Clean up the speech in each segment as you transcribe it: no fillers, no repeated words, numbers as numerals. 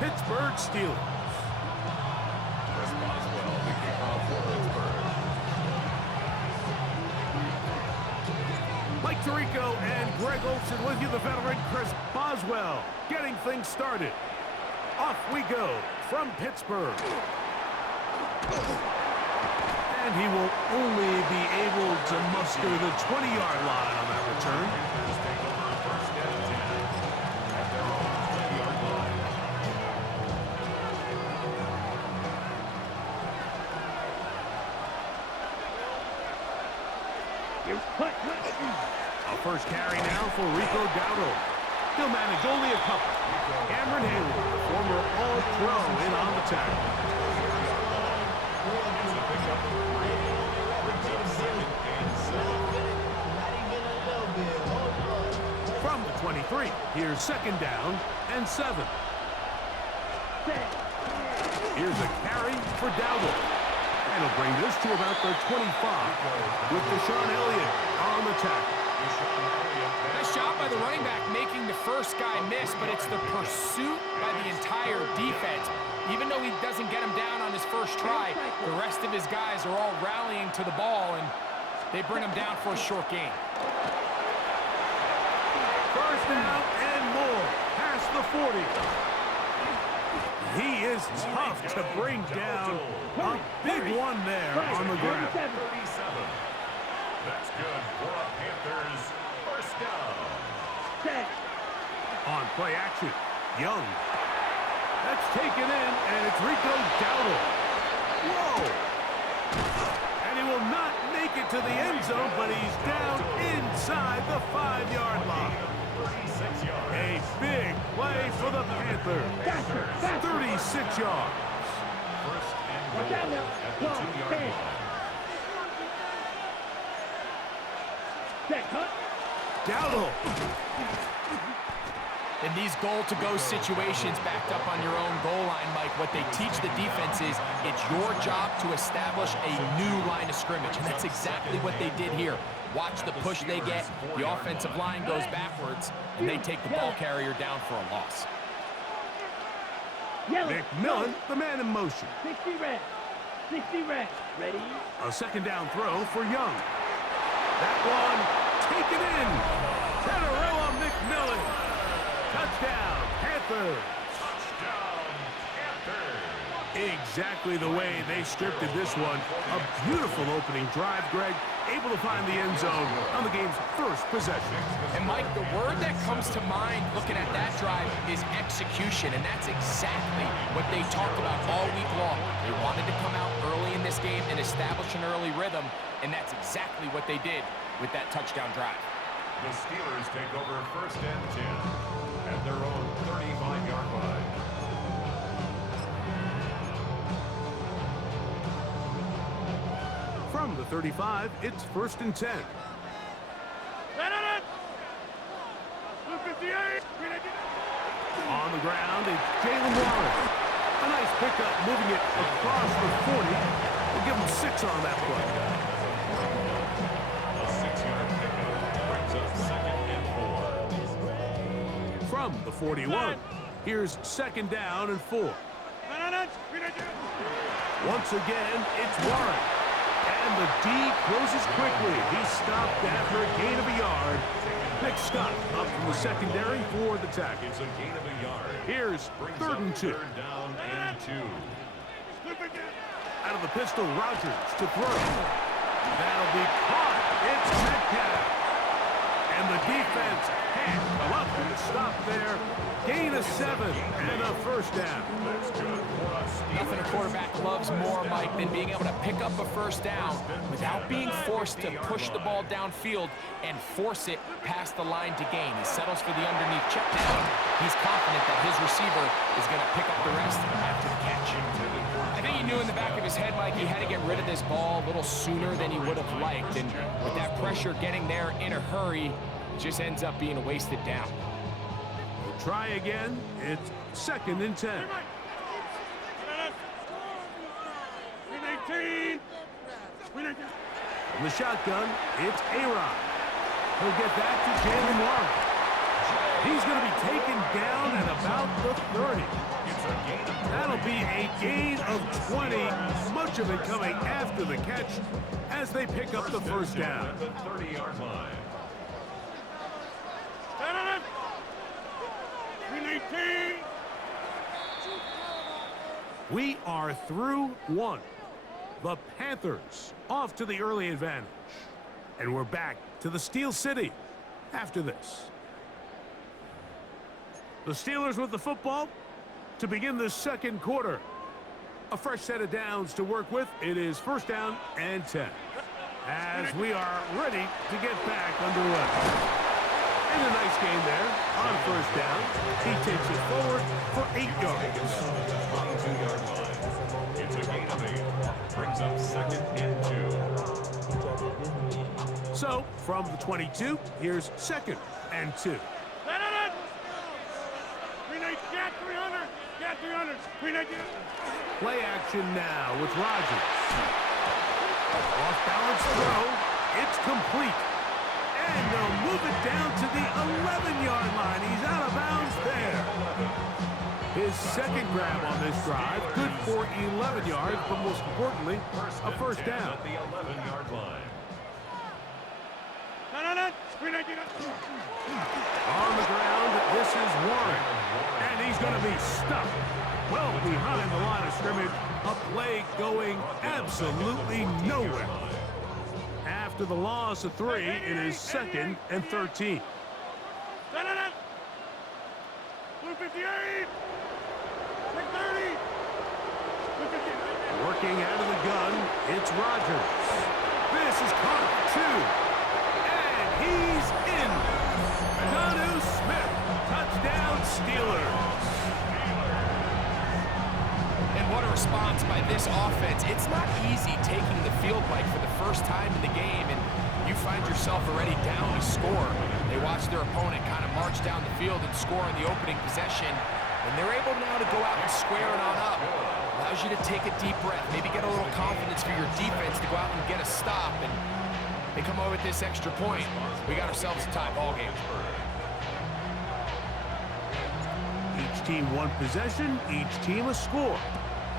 Pittsburgh Steelers. Chris Boswell, the kickoff for Pittsburgh. Mike Tirico and Greg Olsen with you, the veteran Chris Boswell, getting things started. Off we go from Pittsburgh. And he will only be able to muster the 20-yard line on that return. Panthers take over first and 10 at their own 20-yard line. A first carry now for Rico Dowdle. He'll manage only a couple. Cameron Haley, the former All-Pro, in on the tackle. It's a pickup of 3. Brings up 2nd and 7. From the 23, here's 2nd down and 7. Here's a carry for Dowdle. And he'll bring this to about the 25 with Deshaun Elliott on the tackle. Nice job by the running back making the first guy miss, but it's the pursuit by the entire defense. Even though he doesn't get him down on his first try, the rest of his guys are all rallying to the ball, and they bring him down for a short gain. First down and more, past the 40. He is tough to bring down. A big one there on the ground. 37. That's good for a Panthers first down. On play action, Young. That's taken in, and it's Rico Dowdle. Whoa! And he will not make it to the end zone, but he's down inside the 5-yard line. 36 yards. A big play for the Panthers. 36 yards. First and goal at the 2-yard line. Dowdle. In these goal-to-go situations backed up on your own goal line, Mike, what they teach the defense is it's your job to establish a new line of scrimmage, and that's exactly what they did here. Watch the push they get, the offensive line goes backwards, and they take the ball carrier down for a loss. McMillan, the man in motion. 60 reps. 60 reps. Ready? A 2nd down throw for Young. That one taken in. Tenerella McMillan. Touchdown, Panthers. Touchdown, Panthers. Exactly the way they scripted this one. A beautiful opening drive, Greg. Able to find the end zone on the game's first possession. And, Mike, the word that comes to mind looking at that drive is execution, and that's exactly what they talked about all week long. They wanted to come out early in this game and establish an early rhythm, and that's exactly what they did with that touchdown drive. The Steelers take over first and 10 at their own 35-yard line. From the 35, it's 1st and 10. On the ground, it's Jalen Warren. A nice pickup, moving it across the 40. We'll give him 6 on that play. A 6-yard pickup brings up 2nd and 4. From the 41, here's 2nd down and 4. Once again, it's Warren. And the D closes quickly. He stopped after a gain of a yard. Nick Scott up from the secondary for the tackle. It's a gain of a yard. Here's Brings 3rd up and 2. 3rd down and 2. Out of the pistol, Rodgers to throw. That'll be caught. It's Metcalf. And the defense can't come up with a stop there. Gain of 7 and a first down. That's good for us. Nothing a quarterback loves more, Mike, than being able to pick up a first down without being forced to push the ball downfield and force it past the line to gain. He settles for the underneath check down. He's confident that his receiver is going to pick up the rest after the catch. I think he knew in the back of his head, Mike, he had to get rid of this ball a little sooner than he would have liked. And with that pressure getting there in a hurry, it just ends up being a wasted down. We'll try again. It's 2nd and 10. From the shotgun, it's Aaron. He'll get that to Jalen Warren. He's going to be taken down at about the 30. That'll be a gain of 20, much of it coming after the catch as they pick up the first down. At the 30-yard line. We are through one. The Panthers off to the early advantage. And we're back to the Steel City after this. The Steelers with the football to begin the second quarter. A fresh set of downs to work with. It is first down and 10. As we are ready to get back underway. And a nice gain there on first down. He takes it forward for 8 yards. 22-yard line. It's a gain of 8. Brings up second and 2. So, from the 22, here's second and 2. Play action now with Rodgers. Off-balance throw. It's complete. And they'll move it down to the 11-yard line. He's out of bounds there. His second grab on this drive, good for 11 yards, but most importantly, a first down. At the 11-yard line. On the ground, this is Warren. And he's going to be stuck well behind the line of scrimmage. A play going absolutely nowhere. After the loss of 3, it is second and 13. Working out of the gun, it's Rodgers. This is caught 2. And he's in. Jonnu Smith, touchdown Steelers. And what a response by this offense. It's not easy taking the field, Mike, for the first time in the game, and you find yourself already down to score. They watch their opponent kind of march down the field and score in the opening possession, and they're able now to go out and square it on up. Allows you to take a deep breath, maybe get a little confidence for your defense to go out and get a stop, and they come over with this extra point. We got ourselves a tie ball game. Each team one possession, each team a score.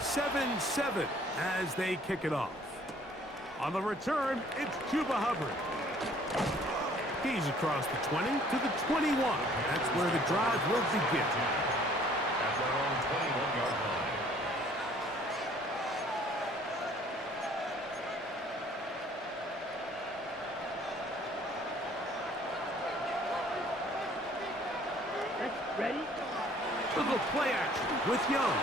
7-7 as they kick it off. On the return, it's Chuba Hubbard. He's across the 20 to the 21. That's where the drive will begin. At their own 21-yard line. Ready? Little play action with Young.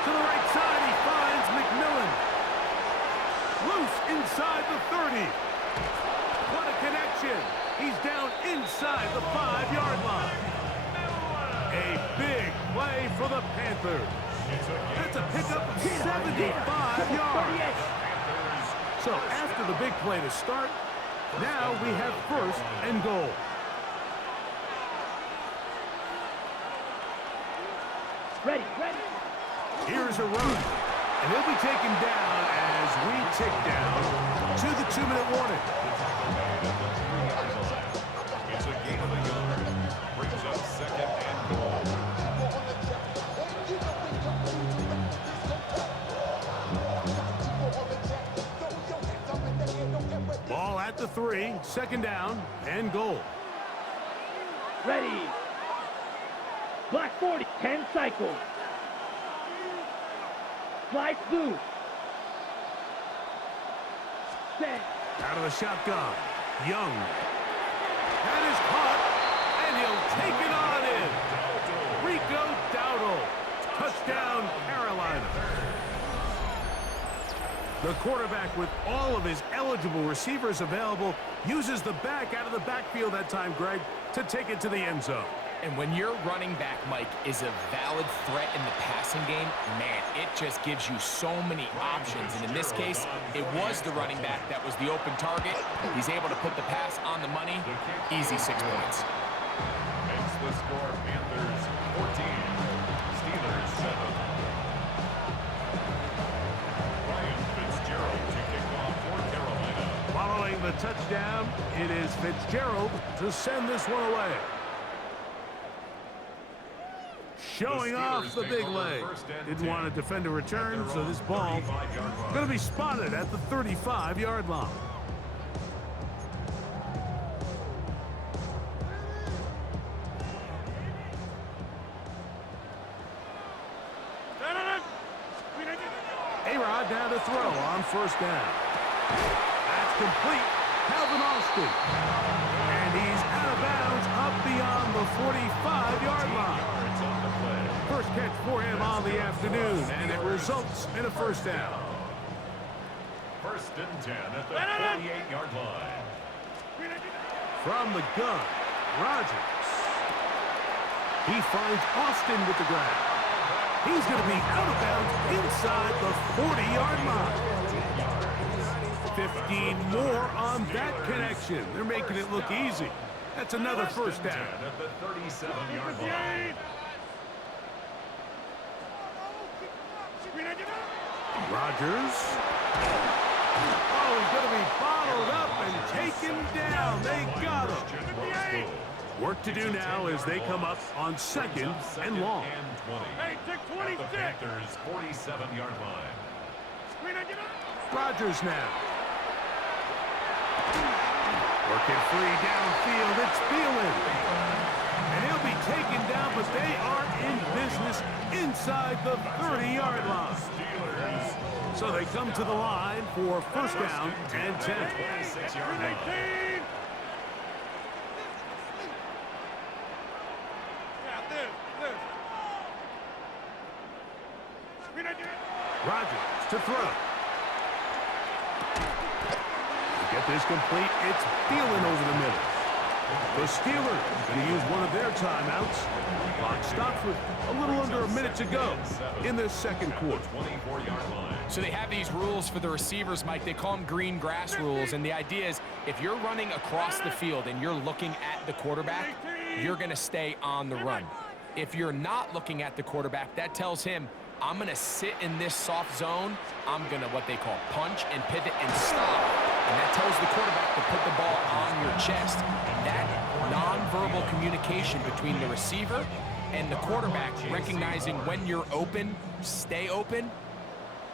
To the right side, he finds McMillan. Loose inside the 30. What a connection. He's down inside the 5-yard line. A big play for the Panthers. That's a pickup of 75 yards. So after the big play to start, now we have first and goal. Ready. Here's a run, and he'll be taken down as we tick down to the 2-minute warning. It's a gain of a yard. Brings up second and goal. Ball at the 3, second down and goal. Ready. Black 40, 10 cycles. Slide through. Set. Out of the shotgun, Young. That is caught, and he'll take it on in. Rico Dowdle. Touchdown, Carolina. The quarterback, with all of his eligible receivers available, uses the back out of the backfield that time, Greg, to take it to the end zone. And when your running back, Mike, is a valid threat in the passing game, man, it just gives you so many options. And in this case, it was the running back that was the open target. He's able to put the pass on the money. Easy 6 points. Makes the score Panthers 14, Steelers 7. Ryan Fitzgerald to kick off for Carolina. Following the touchdown, it is Fitzgerald to send this one away. showing off the big leg. Didn't want to defend a return, so this ball going to be spotted at the 35-yard line. A-Rod down to throw on first down. That's complete. Calvin Austin. And he's out of bounds up beyond the 45-yard line. First catch for him on the afternoon, and it results in a first down. First and 10 at the 48-yard line. From the gun, Rodgers. He finds Austin with the grab. He's going to be out of bounds inside the 40-yard line. 15 more on that connection. They're making it look easy. That's another first down. At the 37-yard line. Rodgers. Oh, he's going to be bottled up and taken down. They got him. Work to do now as they come up on second and long. Hey, take 26. The Panthers' 47-yard line. Rodgers now. Working free downfield. It's Thielen. And he'll be taken down, but they are in business inside the 30-yard line. So they come to the line for first down and 10. 26-yard line. Rodgers to throw. To get this complete, it's Thielen over the middle. The Steelers going to use one of their timeouts. Clock stops with a little under a minute to go in this second quarter. 24-yard line. So they have these rules for the receivers, Mike. They call them green grass rules, and the idea is if you're running across the field and you're looking at the quarterback, you're going to stay on the run. If you're not looking at the quarterback, that tells him, I'm going to sit in this soft zone. I'm going to what they call punch and pivot and stop. And that tells the quarterback to put the ball on your chest. That nonverbal communication between the receiver and the quarterback, recognizing when you're open, stay open,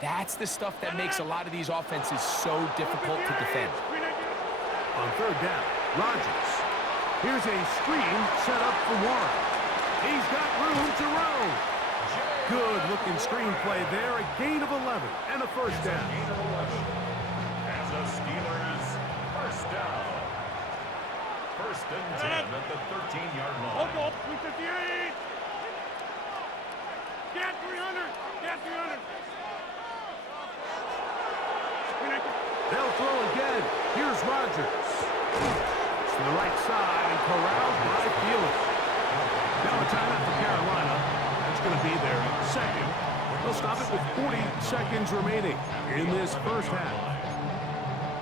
that's the stuff that makes a lot of these offenses so difficult to defend. On third down, Rodgers. Here's a screen set up for Warren. He's got room to roam. Good-looking screenplay there. A gain of 11 and a first down. As the Steelers first down. First and 10 at the 13-yard line. 358. Get 300. Get 300. They'll throw again. Here's Rodgers. To the right side and corralled by Thielen. Now a timeout for Carolina. That's going to be their second. They'll stop it with 40 seconds remaining in this first half.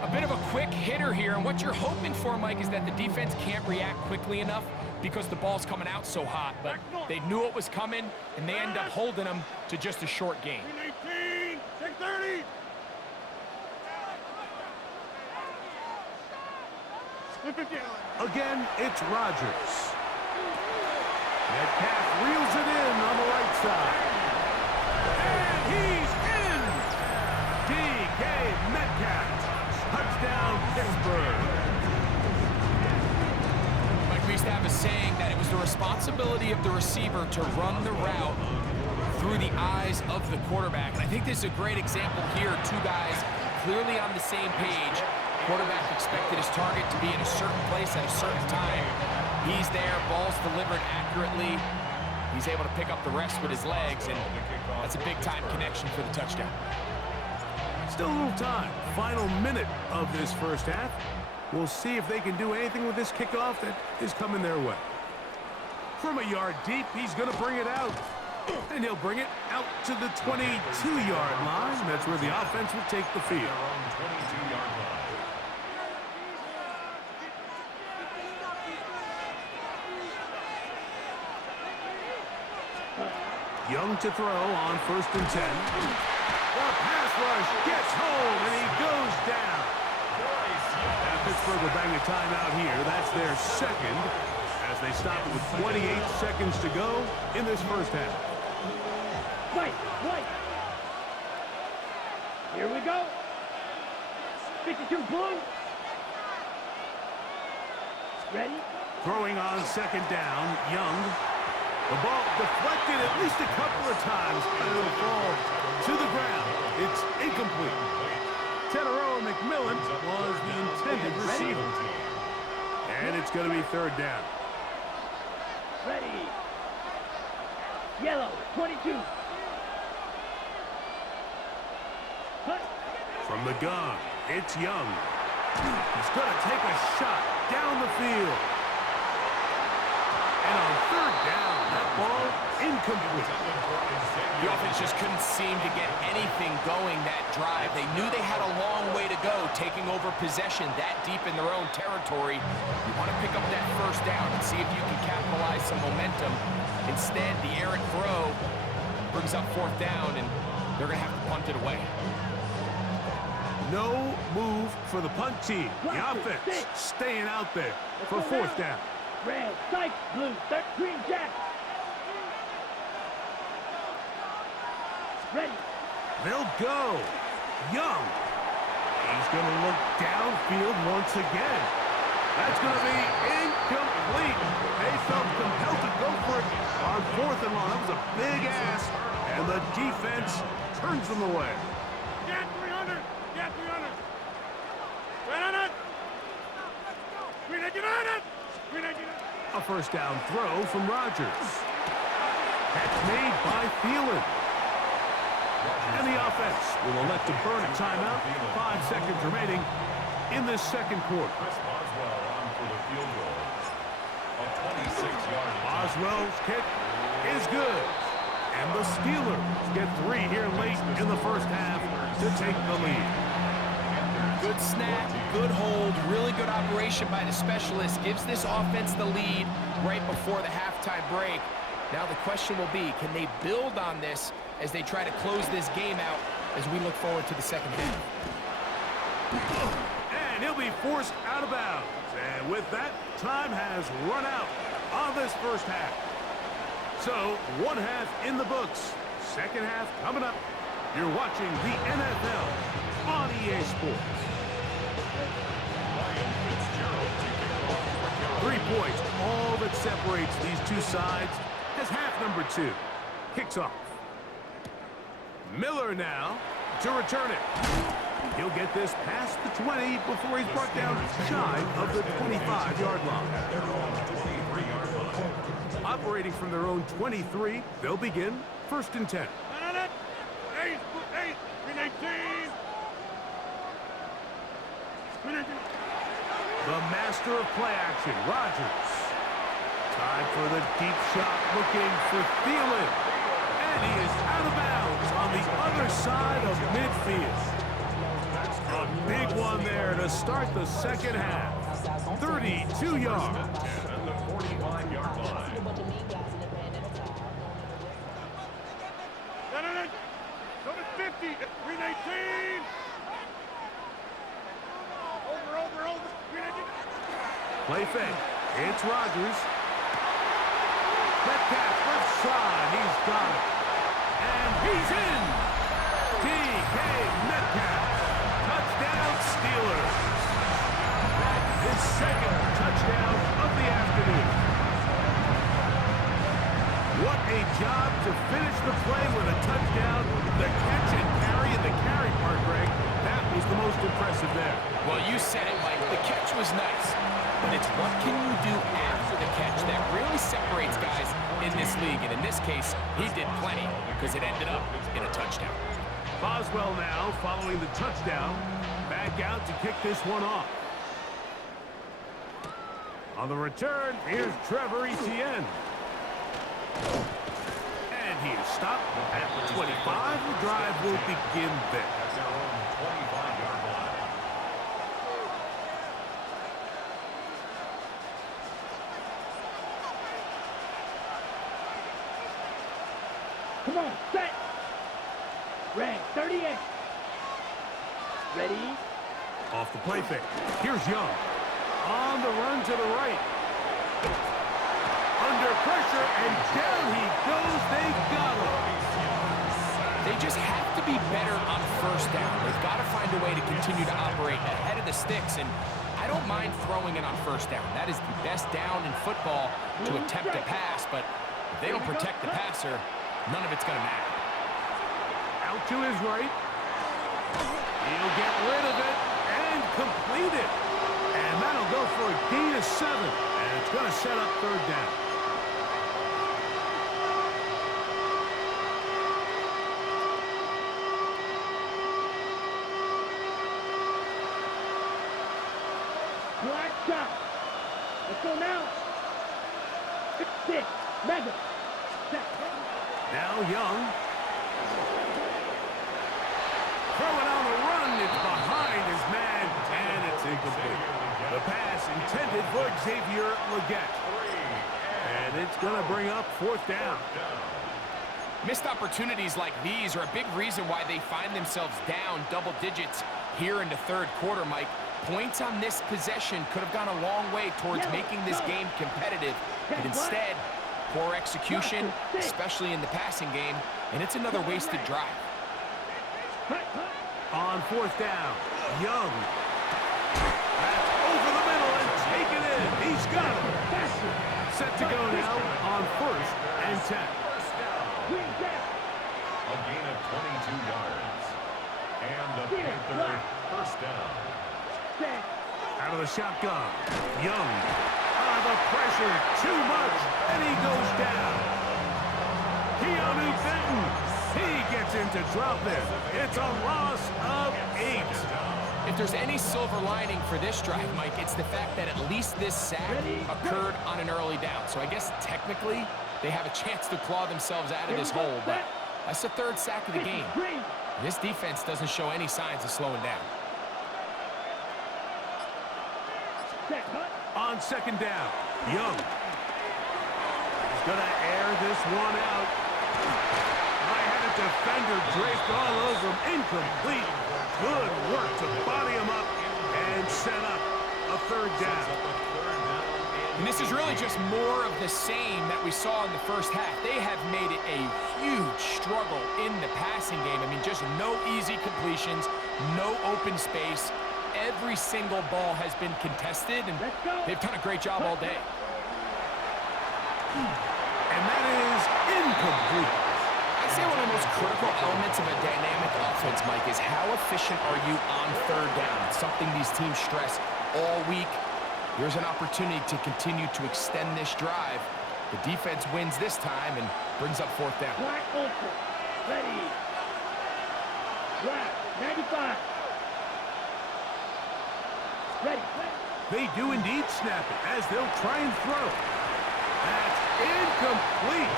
A bit of a quick hitter here, and what you're hoping for, Mike, is that the defense can't react quickly enough because the ball's coming out so hot. But they knew it was coming, and they end up holding them to just a short gain. 18, 630. Again, it's Rodgers. Metcalf reels it in on the right side. And he's in! DK Metcalf. Touchdown, Pittsburgh. Mike, we used to have a saying that it was the responsibility of the receiver to run the route through the eyes of the quarterback. And I think this is a great example here. Two guys clearly on the same page. Quarterback expected his target to be in a certain place at a certain time. He's there, ball's delivered accurately. He's able to pick up the rest with his legs, and that's a big-time connection for the touchdown. Still a little time. Final minute of this first half. We'll see if they can do anything with this kickoff that is coming their way. From a yard deep, he's going to bring it out. And he'll bring it out to the 22-yard line. That's where the offense will take the field. 22-yard line. Young to throw on first and 10. The pass rush gets home, and he goes down. Now Pittsburgh will bang a timeout here. That's their second, as as they stop it with 28 seconds to go in this first half. White. Here we go. 52 blue. Ready? Throwing on second down, Young. The ball deflected at least a couple of times, but it'll fall to the ground. It's incomplete. Teteroa McMillan was the intended receiver. And it's going to be third down. Ready. Yellow, 22. Cut. From the gun, it's Young. He's going to take a shot down the field. And on third down, that ball incomplete. The offense just couldn't seem to get anything going that drive. They knew they had a long way to go, taking over possession that deep in their own territory. You want to pick up that first down and see if you can capitalize some momentum. Instead, the errant throw brings up fourth down, and they're going to have to punt it away. No move for the punt team. The offense staying out there for fourth down. Red, sight, blue, green, jack. Ready. They'll go. Young. He's going to look downfield once again. That's going to be incomplete. They felt compelled to go for it on fourth and long. That was a big ask, and the defense turns them away. Get 300. Get 300. Right on it. 399. 399. A first down throw from Rodgers. That's made by Thielen. And the offense will elect to burn a timeout. 5 seconds remaining in this second quarter. Chris Boswell on for the field goal. A 26-yard. Boswell's kick is good. And the Steelers get 3 here late in the first half to take the lead. Good snap, good hold, really good operation by the specialist. Gives this offense the lead right before the halftime break. Now the question will be, can they build on this as they try to close this game out as we look forward to the second half? And he'll be forced out of bounds. And with that, time has run out on this first half. So, one half in the books. Second half coming up. You're watching the NFL on EA Sports. 3 points, all that separates these two sides as half number 2 kicks off. Miller now to return it. He'll get this past the 20 before he's brought down shy of the 25-yard line. Operating from their own 23, they'll begin first and 10. Right on it. 8, 319. 319. The master of play action, Rodgers. Time for the deep shot, looking for Thielen. And he is out of bounds on the other side of midfield. A big one there to start the second half. 32 yards. And the 45-yard line. Number 50. 319. Over. 319. Play fake. It's Rodgers. Metcalf left side. He's got it. And he's in. DK Metcalf. Touchdown Steelers. That is second touchdown of the afternoon. What a job to finish the play with a touchdown. The catch and carry, and the carry part, Greg, that was the most impressive there. Well, you said it, Mike. The catch was nice. But it's what can you do after the catch that really separates guys in this league. And in this case, he did plenty because it ended up in a touchdown. Boswell now following the touchdown. Back out to kick this one off. On the return, here's Trevor Etienne. And he is stopped at the 25. The drive will begin there. At their own 25-yard line. Come on, set. Rank 38. Ready. Off the play fake. Here's Young. On the run to the right. under pressure, and down he goes. They got him. They just have to be better on first down. They've got to find a way to continue to operate ahead of the sticks, and I don't mind throwing it on first down. That is the best down in football to attempt a pass, but if they don't protect the passer, none of it's going to matter. Out to his right. He'll get rid of it and complete it. And that'll go for a gain of 7. And it's going to set up third down. Black shot. Let's go now. 6, Mega. Now Young. Throwing on the run. It's behind his man. And it's incomplete. The pass intended for Xavier Legette. And it's going to bring up fourth down. Missed opportunities like these are a big reason why they find themselves down double digits here in the third quarter, Mike. Points on this possession could have gone a long way towards making this game competitive, but instead, poor execution, especially in the passing game, and it's another wasted drive. On fourth down, Young. That's over the middle and taken in. He's got it. Set to go now on first and 10. A gain of 22 yards. And the Panthers first down. Out of the shotgun. Young. The pressure. Too much. And he goes down. Keanu Benton. He gets in to drop it. It's a loss of 8. If there's any silver lining for this drive, Mike, it's the fact that at least this sack occurred on an early down. So I guess technically they have a chance to claw themselves out of this hole, but that's the third sack of the game. This defense doesn't show any signs of slowing down. On second down, Young. He's going to air this one out. I had a defender draped all over him. Incomplete. Good work to body him up and set up a third down. And this is really just more of the same that we saw in the first half. They have made it a huge struggle in the passing game. I mean, just no easy completions, no open space. Every single ball has been contested, and they've done a great job all day. And that is incomplete. I'd say one of the most critical elements of a dynamic offense, Mike, is how efficient are you on third down? It's something these teams stress all week. Here's an opportunity to continue to extend this drive. The defense wins this time and brings up fourth down. Black ultra. Ready. Black. 95. Ready. They do indeed snap it as they'll try and throw. That's incomplete.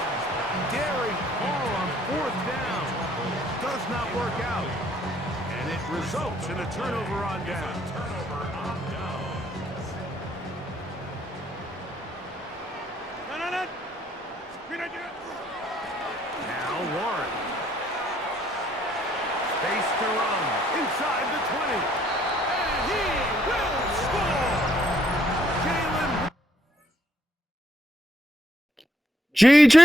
Daring ball on fourth down. Does not work out. And it results in a turnover on down. Now Warren. Space to run. Inside the 20. And he will score! Jalen. GG!